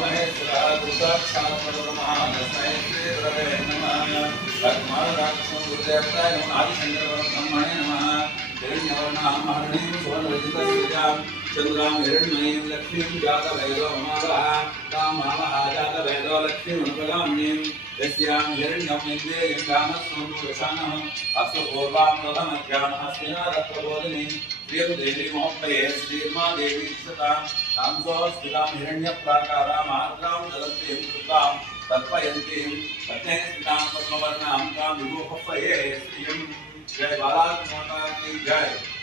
महेश्वरः गुरुसाक्षात् परब्रह्मः तस्मै श्रीगुरवे नमः। लक्ष्मणराक्षसं गुरुदेवताय नमः। आदिशङ्करपरब्रह्मणे नमः। हिरण्यवर्णां हरिणीं सुवर्णरजतस्रजां चन्द्रां हिरण्मयीं लक्ष्मीं जातवेदो ममावः तां मावः जातवेदो लक्ष्मीमनुपगामिनीं यस्यां हिरण्यं इन्द्रियं कामस्वं पुरुषाणः अस्तु पूर्वां प्रथमज्ञान हस्तिनादप्रबोधिनीं प्रियं देवी मोहपये श्रीर्मा देवी सतां तां स्थितां हिरण्यप्राकारां आर्द्रां जलन्तीं कृतां तर्पयन्तीं पत्ने स्थितां पद्मवर्णां तां विमोहपये श्रियं जय बालाजी माता की जय।